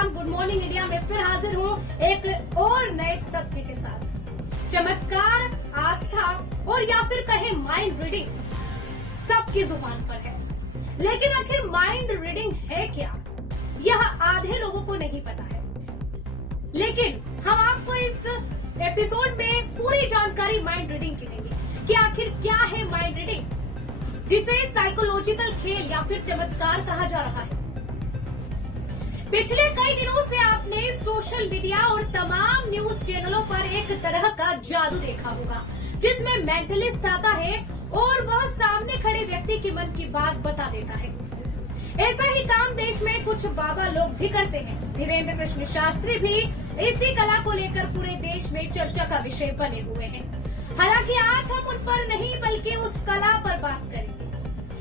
नमस्कार, good morning India में फिर हाजिर हूँ एक और नए तथ्य के साथ। चमत्कार, आस्था और या फिर कहे माइंड रीडिंग सबकी जुबान पर है, लेकिन आखिर माइंड रीडिंग है क्या, यह आधे लोगों को नहीं पता है। लेकिन हम आपको इस एपिसोड में पूरी जानकारी माइंड रीडिंग की देंगे कि आखिर क्या है माइंड रीडिंग, जिसे साइकोलॉजिकल खेल या फिर चमत्कार कहा जा रहा है। पिछले कई दिनों से आपने सोशल मीडिया और तमाम न्यूज चैनलों पर एक तरह का जादू देखा होगा, जिसमें मेंटलिस्ट आता है और वह सामने खड़े व्यक्ति के मन की बात बता देता है। ऐसा ही काम देश में कुछ बाबा लोग भी करते हैं। धीरेन्द्र कृष्ण शास्त्री भी इसी कला को लेकर पूरे देश में चर्चा का विषय बने हुए हैं। हालांकि आज हम उन पर नहीं बल्कि उस कला पर बात करेंगे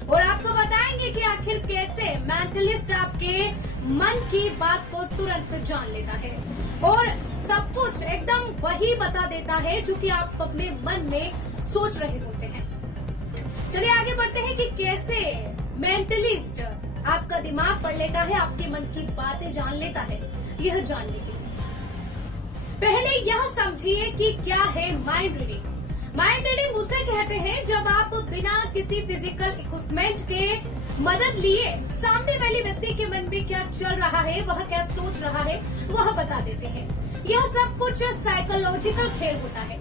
और आपको बताएंगे कि आखिर कैसे मेंटलिस्ट आपके मन की बात को तुरंत जान लेता है और सब कुछ एकदम वही बता देता है जो कि आप अपने मन में सोच रहे होते हैं। चलिए आगे बढ़ते हैं कि कैसे मेंटलिस्ट आपका दिमाग पढ़ लेता है, आपके मन की बातें जान लेता है। यह जानने के लिए पहले यह समझिए कि क्या है माइंड रीडिंग। माइंड रीडिंग उसे कहते हैं जब आप बिना किसी फिजिकल इक्विपमेंट के मदद लिए सामने वाले व्यक्ति के मन में क्या चल रहा है, वह क्या सोच रहा है, वह बता देते हैं। यह सब कुछ साइकोलॉजिकल खेल होता है।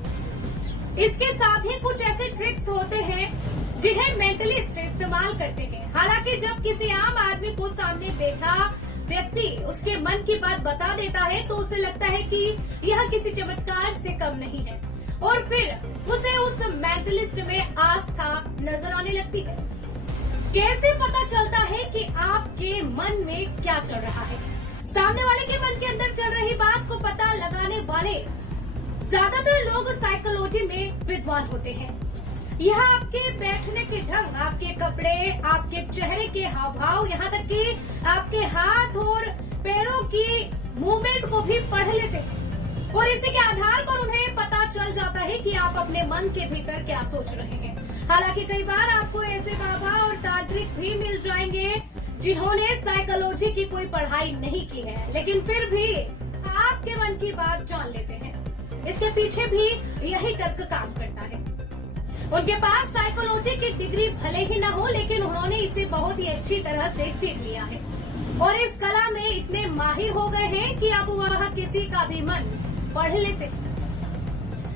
इसके साथ ही कुछ ऐसे ट्रिक्स होते हैं जिन्हें मेंटलिस्ट इस्तेमाल करते हैं। हालांकि जब किसी आम आदमी को सामने बैठा व्यक्ति उसके मन की बात बता देता है तो उसे लगता है कि यह किसी चमत्कार से कम नहीं है और फिर उसे उस मेंटलिस्ट में आस्था नजर आने लगती है। कैसे पता चलता है कि आपके मन में क्या चल रहा है? सामने वाले के मन के अंदर चल रही बात को पता लगाने वाले ज्यादातर लोग साइकोलॉजी में विद्वान होते हैं। यह आपके बैठने के ढंग, आपके कपड़े, आपके चेहरे के हाव भाव, यहाँ तक कि आपके हाथ और पैरों की मूवमेंट को भी पढ़ लेते हैं और इसी के आधार पर उन्हें पता चल जाता है कि आप अपने मन के भीतर क्या सोच रहे हैं। हालांकि कई बार आपको ऐसे बाबा और तांत्रिक भी मिल जाएंगे जिन्होंने साइकोलॉजी की कोई पढ़ाई नहीं की है, लेकिन फिर भी आपके मन की बात जान लेते हैं। इसके पीछे भी यही तर्क काम करता है। उनके पास साइकोलॉजी की डिग्री भले ही न हो, लेकिन उन्होंने इसे बहुत ही अच्छी तरह से सीख लिया है और इस कला में इतने माहिर हो गए हैं कि अब वह किसी का भी मन पढ़ लेते हैं।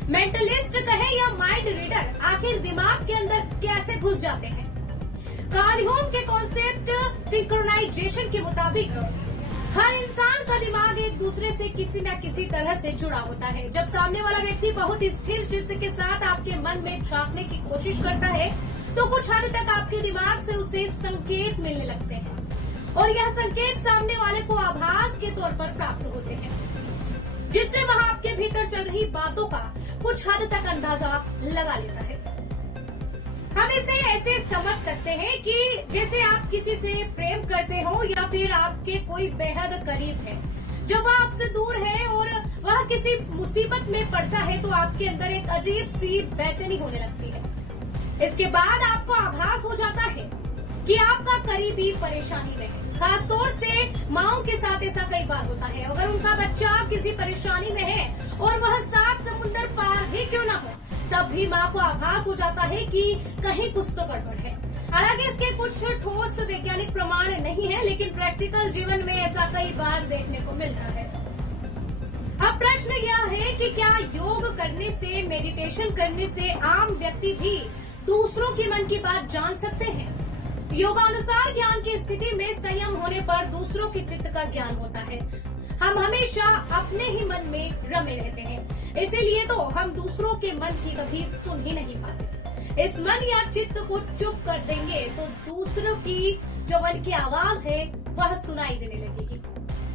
मेंटलिस्ट कहे या माइंड रीडर आखिर दिमाग के अंदर कैसे घुस जाते हैं? कार्ल यूंग के कॉन्सेप्ट सिंक्रोनाइजेशन के मुताबिक हर इंसान का दिमाग एक दूसरे से किसी न किसी तरह से जुड़ा होता है। जब सामने वाला व्यक्ति बहुत स्थिर चित्त के साथ आपके मन में झांकने की कोशिश करता है तो कुछ हद तक आपके दिमाग से उसे संकेत मिलने लगते हैं और यह संकेत सामने वाले को आभास के तौर पर प्राप्त होते हैं, जिससे वह आपके भीतर चल रही बातों का कुछ हद तक अंदाजा लगा लेता है। हम इसे ऐसे समझ सकते हैं कि जैसे आप किसी से प्रेम करते हो या फिर आपके कोई बेहद करीब है, जब वह आपसे दूर है और वह किसी मुसीबत में पड़ता है तो आपके अंदर एक अजीब सी बेचैनी होने लगती है। इसके बाद आपको आभास हो जाता है कि आपका करीबी परेशानी में है। खासतौर से माओं के साथ ऐसा कई बार होता है। अगर उनका बच्चा किसी परेशानी में है और वह 7 समुंदर पार भी क्यों न हो, तब भी माँ को आभास हो जाता है कि कहीं कुछ तो गड़बड़ है। हालांकि इसके कुछ ठोस वैज्ञानिक प्रमाण नहीं है, लेकिन प्रैक्टिकल जीवन में ऐसा कई बार देखने को मिलता है। अब प्रश्न यह है कि क्या योग करने से, मेडिटेशन करने से आम व्यक्ति भी दूसरों के मन की बात जान सकते हैं? योगानुसार ज्ञान की स्थिति में संयम होने पर दूसरों के चित्त का ज्ञान होता है। हम हमेशा अपने ही मन में रमे रहते हैं, इसीलिए तो हम दूसरों के मन की कभी सुन ही नहीं पाते। इस मन या चित्त को चुप कर देंगे तो दूसरों की जो मन की आवाज है वह सुनाई देने लगेगी।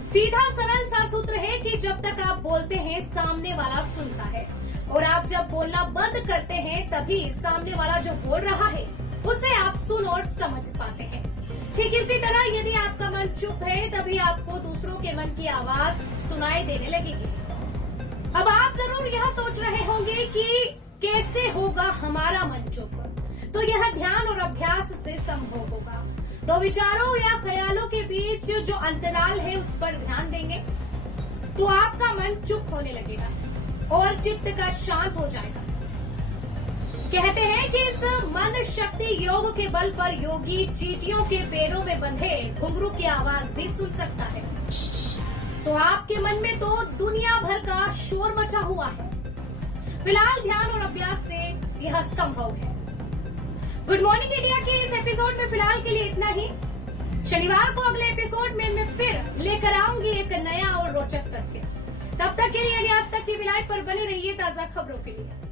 सीधा सरल सा सूत्र है कि जब तक आप बोलते हैं सामने वाला सुनता है और आप जब बोलना बंद करते हैं तभी सामने वाला जो बोल रहा है उसे आप सुन और समझ पाते हैं। ठीक इसी तरह यदि आपका मन चुप है तभी आपको दूसरों के मन की आवाज सुनाई देने लगेगी। अब आप जरूर यह सोच रहे होंगे कि कैसे होगा हमारा मन चुप, तो यह ध्यान और अभ्यास से संभव होगा। दो विचारों या ख्यालों के बीच जो अंतराल है उस पर ध्यान देंगे तो आपका मन चुप होने लगेगा और चित्त का शांत हो जाएगा। कहते हैं कि इस मन शक्ति योग के बल पर योगी चींटियों के पेड़ों में बंधे घुंघरू की आवाज भी सुन सकता है। तो आपके मन में तो दुनिया भर का शोर मचा हुआ है। फिलहाल ध्यान और अभ्यास से यह संभव है। गुड मॉर्निंग इंडिया के इस एपिसोड में फिलहाल के लिए इतना ही। शनिवार को अगले एपिसोड में मैं फिर लेकर आऊंगी एक नया और रोचक तथ्य। तब तक के लिए आज तक टीवी लाइव पर बने रहिए ताजा खबरों के लिए।